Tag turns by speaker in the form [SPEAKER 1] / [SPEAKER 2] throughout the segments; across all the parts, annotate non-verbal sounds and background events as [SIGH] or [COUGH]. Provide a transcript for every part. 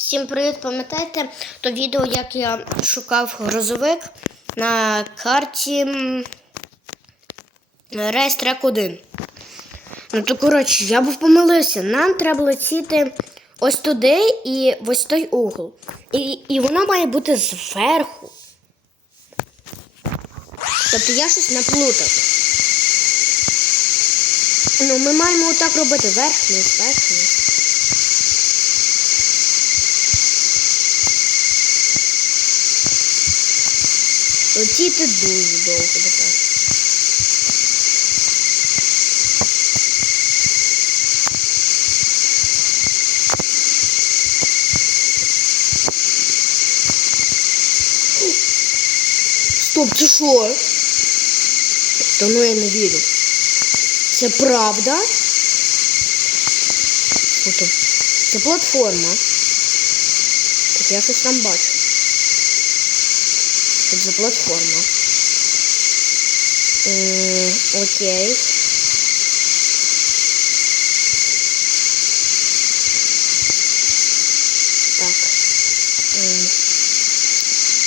[SPEAKER 1] Всім привіт! Пам'ятаєте то відео, як я шукав грузовик на карті м, Рейс Трек 1. Ну то коротше, я був помилився. Нам треба летіти ось туди і ось той угол. І, і воно має бути зверху. Тобто я щось наплутав. Ну, ми маємо отак робити верх-вниз. Летіти дуже довго тепер. Стоп, це що? Та ну я не вірю. Це правда? Це платформа. Так я щось там бачу. Що це за платформа? М, окей. Так. М,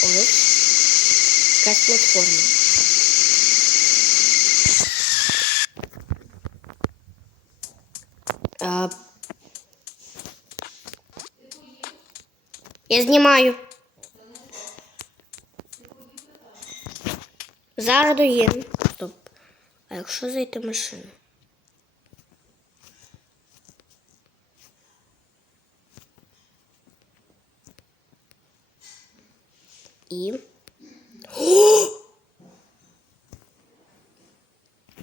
[SPEAKER 1] Ось. Якась платформа. А... Я знімаю. Зараз доїду. Стоп. А якщо зайти машину? І. [GASPS]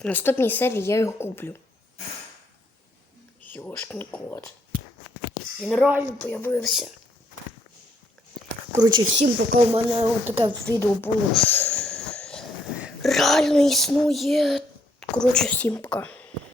[SPEAKER 1] В наступній серії я його куплю. Йошкін кот. Він реально появився. Коротше, всім поки в мене таке відео було. Реально існує. Коротше, всім пока.